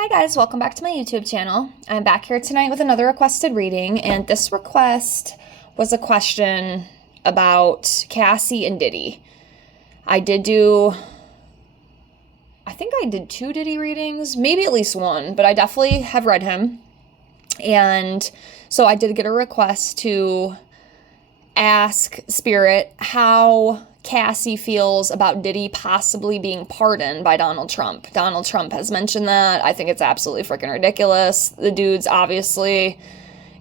Hi guys, welcome back to my YouTube channel. I'm back here tonight with another requested reading, and this request was a question about Cassie and Diddy. I think I did 2 Diddy readings, maybe at least 1, but I definitely have read him. And so I did get a request to ask Spirit how Cassie feels about Diddy possibly being pardoned by Donald Trump. Donald Trump has mentioned that. I think it's absolutely freaking ridiculous. The dude's obviously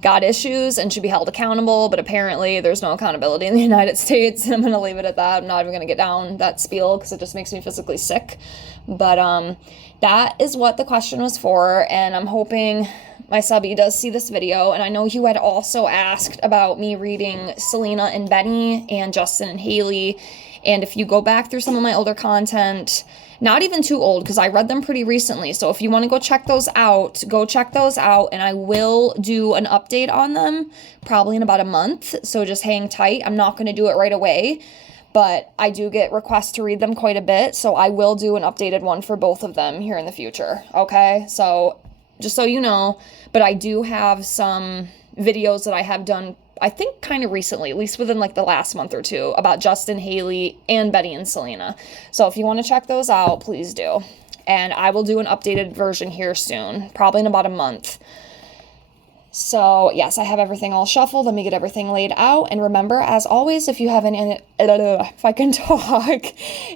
got issues and should be held accountable, but apparently there's no accountability in the United States. I'm going to leave it at that. I'm not even going to get down that spiel because it just makes me physically sick. But that is what the question was for, and I'm hoping my subby does see this video. And I know you had also asked about me reading Selena and Benny and Justin and Haley. And if you go back through some of my older content, not even too old, because I read them pretty recently. So if you want to go check those out, go check those out. And I will do an update on them probably in about a month. So just hang tight. I'm not going to do it right away, but I do get requests to read them quite a bit. So I will do an updated one for both of them here in the future. Okay. So just so you know, but I do have some videos that I have done, I think kind of recently, at least within like the last month or two, about Justin, Haley, and Betty and Selena. So if you want to check those out, please do. And I will do an updated version here soon, probably in about a month. So yes, I have everything all shuffled. Let me get everything laid out. And remember, as always, if you have any, if I can talk,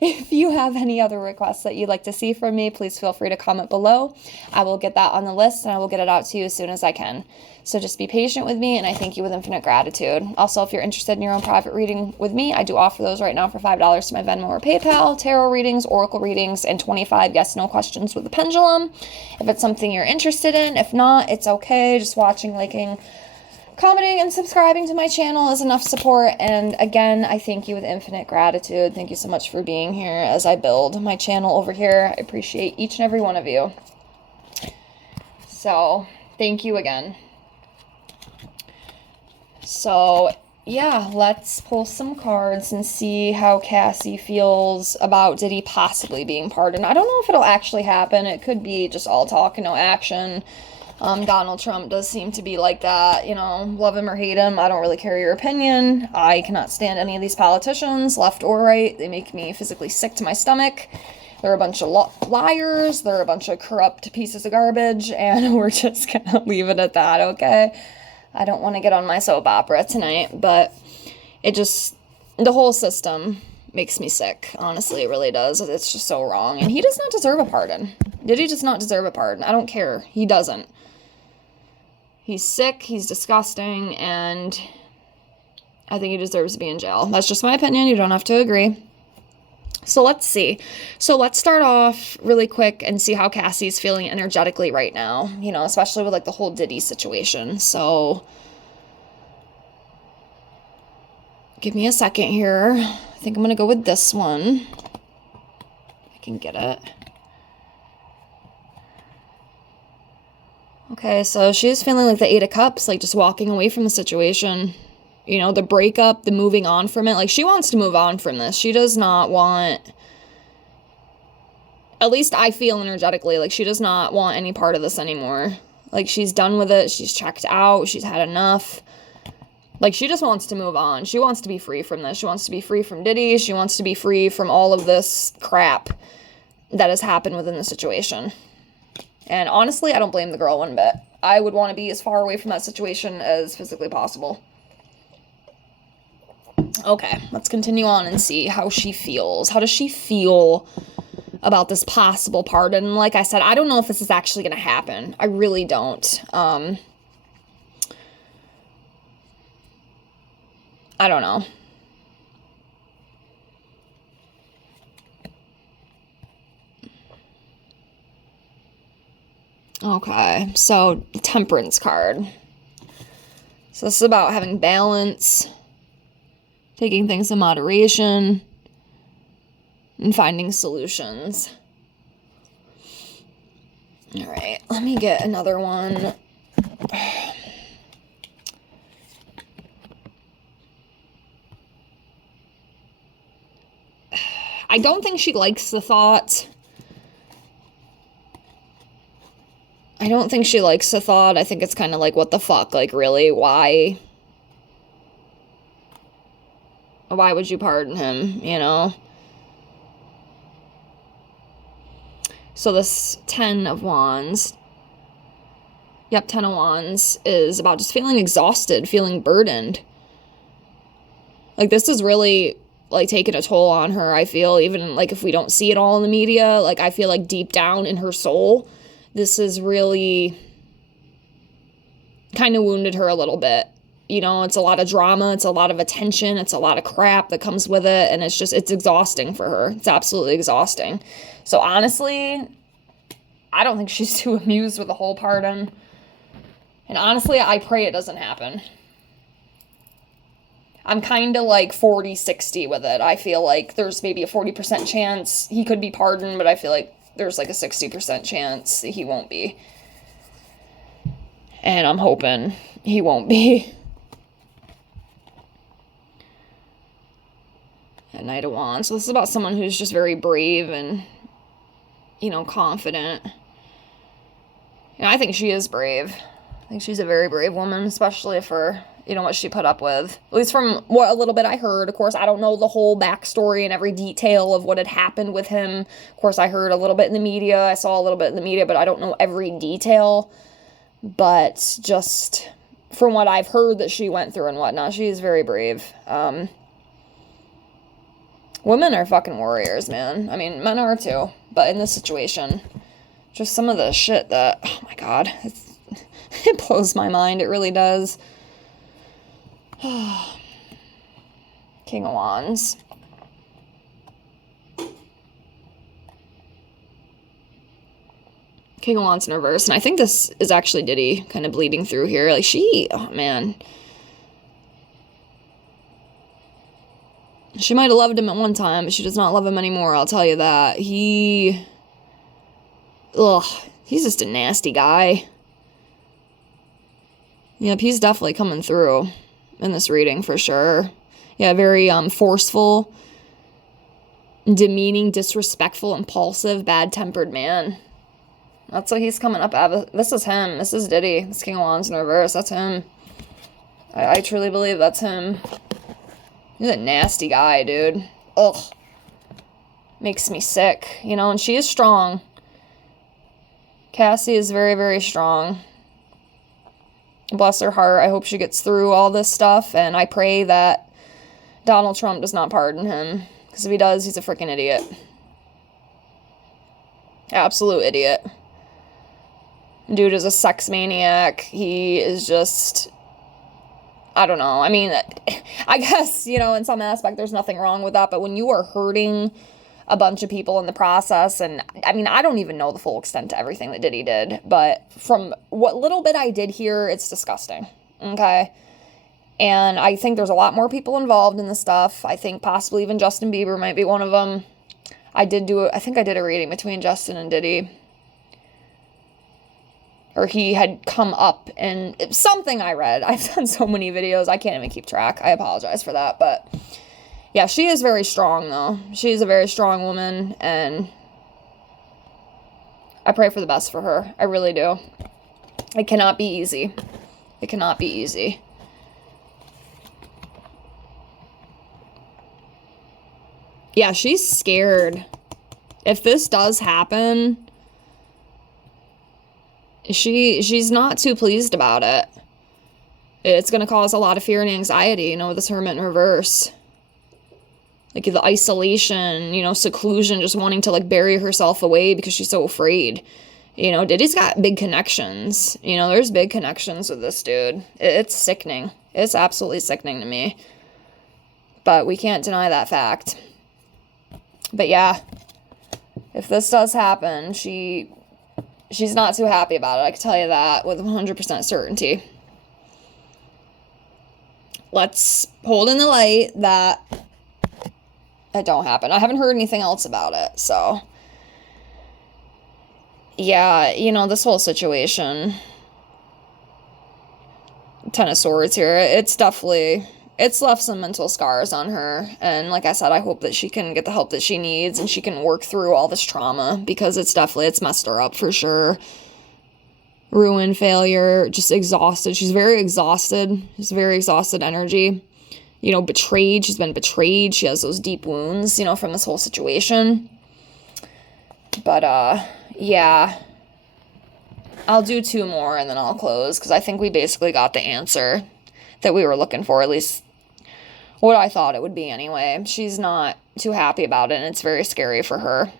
if you have any other requests that you'd like to see from me, please feel free to comment below. I will get that on the list and I will get it out to you as soon as I can. So just be patient with me, and I thank you with infinite gratitude. Also, if you're interested in your own private reading with me, I do offer those right now for $5 to my Venmo or PayPal, tarot readings, oracle readings, and 25 yes/no questions with the pendulum. If it's something you're interested in, if not, it's okay. Just watching, liking, commenting, and subscribing to my channel is enough support. And again, I thank you with infinite gratitude. Thank you so much for being here as I build my channel over here. I appreciate each and every one of you. So, thank you again. So, yeah, let's pull some cards and see how Cassie feels about Diddy possibly being pardoned. I don't know if it'll actually happen. It could be just all talk and no action. Donald Trump does seem to be like that, you know, love him or hate him. I don't really care your opinion. I cannot stand any of these politicians, left or right. They make me physically sick to my stomach. They're a bunch of liars. They're a bunch of corrupt pieces of garbage, and we're just gonna leave it at that, okay? I don't want to get on my soap opera tonight, but it just, the whole system makes me sick. Honestly, it really does. It's just so wrong. And he does not deserve a pardon. Diddy does not deserve a pardon. I don't care. He doesn't. He's sick. He's disgusting. And I think he deserves to be in jail. That's just my opinion. You don't have to agree. So let's see. So let's start off really quick and see how Cassie's feeling energetically right now, you know, especially with like the whole Diddy situation. So give me a second here. I think I'm going to go with this one. I can get it. Okay, so she's feeling like the 8 of Cups, like just walking away from the situation. You know, the breakup, the moving on from it. Like, she wants to move on from this. She does not want, at least I feel energetically, like she does not want any part of this anymore. Like, she's done with it. She's checked out. She's had enough. Like, she just wants to move on. She wants to be free from this. She wants to be free from Diddy. She wants to be free from all of this crap that has happened within the situation. And honestly, I don't blame the girl one bit. I would want to be as far away from that situation as physically possible. Okay, let's continue on and see how she feels. How does she feel about this possible pardon? Like I said, I don't know if this is actually going to happen. I really don't. I don't know. Okay, so Temperance card. So this is about having balance, taking things in moderation, and finding solutions. All right, let me get another one. I don't think she likes the thought I don't think she likes the thought. I think it's kind of like, what the fuck? Like, really? Why? Why would you pardon him, you know? So this 10 of Wands, yep, 10 of Wands is about just feeling exhausted, feeling burdened. Like, this is really, like, taking a toll on her, I feel, even, like, if we don't see it all in the media. Like, I feel like deep down in her soul, this is really kind of wounded her a little bit. You know, it's a lot of drama, it's a lot of attention, it's a lot of crap that comes with it, and it's exhausting for her. It's absolutely exhausting. So honestly, I don't think she's too amused with the whole pardon. And honestly, I pray it doesn't happen. I'm kind of like 40-60 with it. I feel like there's maybe a 40% chance he could be pardoned, but I feel like there's like a 60% chance that he won't be. And I'm hoping he won't be. At Knight of Wands. So this is about someone who's just very brave and, you know, confident. You know, I think she is brave. I think she's a very brave woman, especially for, you know, what she put up with. At least from what a little bit I heard. Of course, I don't know the whole backstory and every detail of what had happened with him. Of course, I heard a little bit in the media. I saw a little bit in the media, but I don't know every detail. But just from what I've heard that she went through and whatnot, she is very brave. Women are fucking warriors, man. I mean, men are too. But in this situation, just some of the shit that, oh my God, it blows my mind. It really does. King of Wands. King of Wands in reverse. And I think this is actually Diddy kind of bleeding through here. Like, oh man. She might have loved him at one time, but she does not love him anymore, I'll tell you that. He's just a nasty guy. Yep, he's definitely coming through in this reading for sure. Yeah, very forceful, demeaning, disrespectful, impulsive, bad-tempered man. That's what he's coming up at. This is him. This is Diddy. This King of Wands in reverse. That's him. I truly believe that's him. He's a nasty guy, dude. Ugh. Makes me sick, you know, and she is strong. Cassie is very, very strong. Bless her heart. I hope she gets through all this stuff, and I pray that Donald Trump does not pardon him, because if he does, he's a freaking idiot. Absolute idiot. Dude is a sex maniac. He is just, I don't know. I mean, I guess, you know, in some aspect, there's nothing wrong with that. But when you are hurting a bunch of people in the process, and I mean, I don't even know the full extent to everything that Diddy did. But from what little bit I did hear, it's disgusting. Okay? And I think there's a lot more people involved in this stuff. I think possibly even Justin Bieber might be one of them. I think I did a reading between Justin and Diddy. Or he had come up in something I read. I've done so many videos, I can't even keep track. I apologize for that. But yeah, she is very strong, though. She's a very strong woman, and I pray for the best for her. I really do. It cannot be easy. It cannot be easy. Yeah, she's scared. If this does happen, she's not too pleased about it. It's going to cause a lot of fear and anxiety, you know, with this Hermit in reverse. Like the isolation, you know, seclusion, just wanting to like bury herself away because she's so afraid. You know, Diddy's got big connections. You know, there's big connections with this dude. It's sickening. It's absolutely sickening to me. But we can't deny that fact. But yeah, if this does happen, she's not too happy about it. I can tell you that with 100% certainty. Let's hold in the light that it don't happen. I haven't heard anything else about it, so yeah, you know, this whole situation, Ten of Swords here, it's left some mental scars on her, and like I said, I hope that she can get the help that she needs and she can work through all this trauma, because it's messed her up for sure. ruin, failure, just exhausted. She's very exhausted. She's very exhausted energy. You know, betrayed. She's been betrayed. She has those deep wounds, you know, from this whole situation. But, yeah. I'll do 2 more and then I'll close, because I think we basically got the answer that we were looking for, at least what I thought it would be anyway. She's not too happy about it, and it's very scary for her.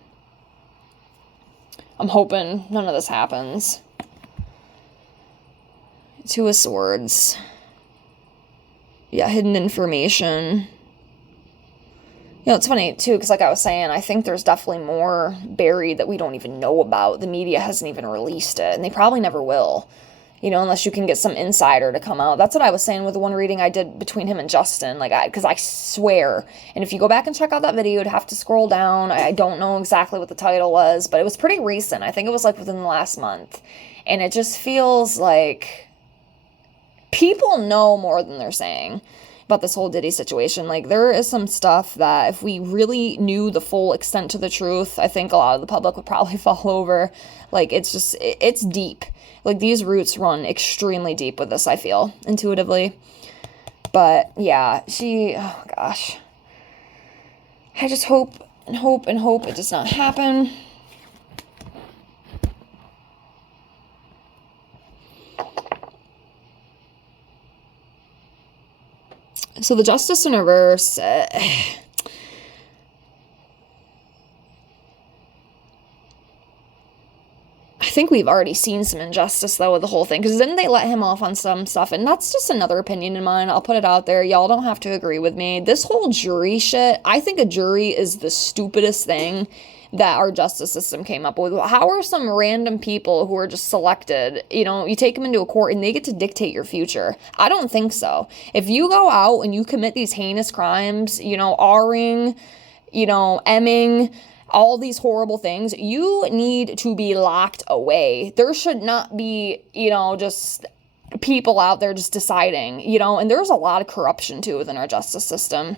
I'm hoping none of this happens. 2 of Swords. Yeah, hidden information. You know, it's funny, too, because like I was saying, I think there's definitely more buried that we don't even know about. The media hasn't even released it, and they probably never will. You know, unless you can get some insider to come out. That's what I was saying with the one reading I did between him and Justin. Like, because I swear, and if you go back and check out that video, you'd have to scroll down. I don't know exactly what the title was, but it was pretty recent. I think it was like within the last month. And it just feels like people know more than they're saying about this whole Diddy situation. Like, there is some stuff that if we really knew the full extent to the truth, I think a lot of the public would probably fall over. Like, it's just, it's deep. Like, these roots run extremely deep with this, I feel, intuitively. But, yeah, oh, gosh. I just hope and hope and hope it does not happen. So, the Justice in reverse, I think we've already seen some injustice, though, with the whole thing. Because didn't they let him off on some stuff? And that's just another opinion of mine. I'll put it out there. Y'all don't have to agree with me. This whole jury shit, I think a jury is the stupidest thing that our justice system came up with. How are some random people who are just selected, you know, you take them into a court and they get to dictate your future? I don't think so. If you go out and you commit these heinous crimes, you know, R-ing, you know, Emming, all these horrible things, you need to be locked away. There should not be, you know, just people out there just deciding, you know, and there's a lot of corruption too within our justice system,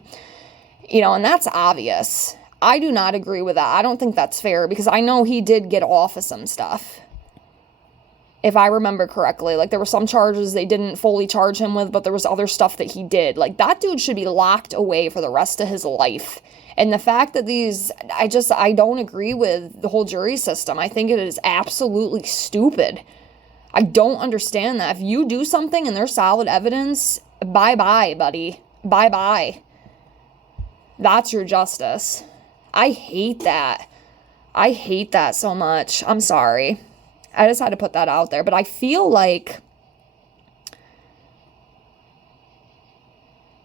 you know, and that's obvious. I do not agree with that. I don't think that's fair, because I know he did get off of some stuff, if I remember correctly. Like, there were some charges they didn't fully charge him with, but there was other stuff that he did. Like, that dude should be locked away for the rest of his life. And the fact that I don't agree with the whole jury system. I think it is absolutely stupid. I don't understand that. If you do something and there's solid evidence, bye-bye, buddy. Bye-bye. That's your justice. I hate that. I hate that so much. I'm sorry. I just had to put that out there. But I feel like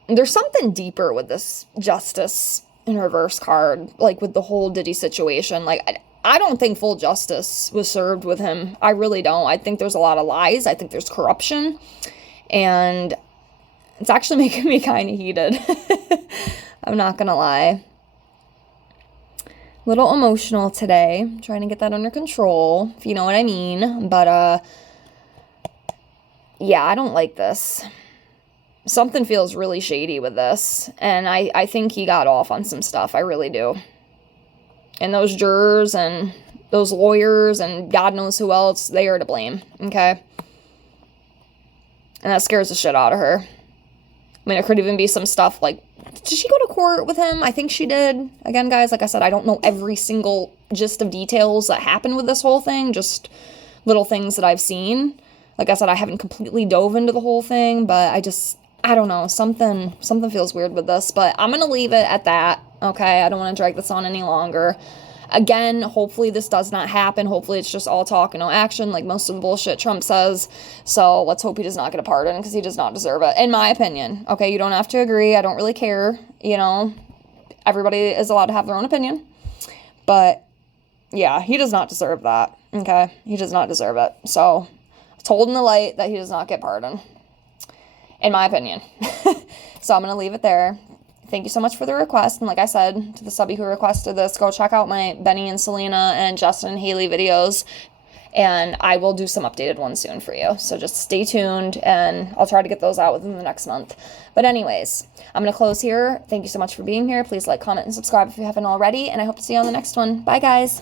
there's something deeper with this justice in reverse card, like with the whole Diddy situation. Like, I don't think full justice was served with him. I really don't. I think there's a lot of lies. I think there's corruption. And it's actually making me kind of heated. I'm not going to lie. A little emotional today. I'm trying to get that under control, if you know what I mean. But, yeah, I don't like this. Something feels really shady with this. And I think he got off on some stuff. I really do. And those jurors and those lawyers and God knows who else, they are to blame, okay? And that scares the shit out of her. I mean, it could even be some stuff like, did she go to court with him? I think she did. Again, guys, like I said, I don't know every single gist of details that happened with this whole thing. Just little things that I've seen. Like I said, I haven't completely dove into the whole thing, but I don't know. Something feels weird with this, but I'm going to leave it at that. Okay. I don't want to drag this on any longer. Again, hopefully this does not happen. Hopefully it's just all talk and no action, like most of the bullshit Trump says. So let's hope he does not get a pardon, because he does not deserve it, in my opinion. Okay, you don't have to agree. I don't really care. You know, everybody is allowed to have their own opinion. But yeah, he does not deserve that. Okay, he does not deserve it. So it's holding the light that he does not get pardoned, in my opinion. So I'm going to leave it there. Thank you so much for the request. And like I said, to the subby who requested this, go check out my Benny and Selena and Justin and Haley videos. And I will do some updated ones soon for you. So just stay tuned, and I'll try to get those out within the next month. But anyways, I'm going to close here. Thank you so much for being here. Please like, comment, and subscribe if you haven't already. And I hope to see you on the next one. Bye, guys.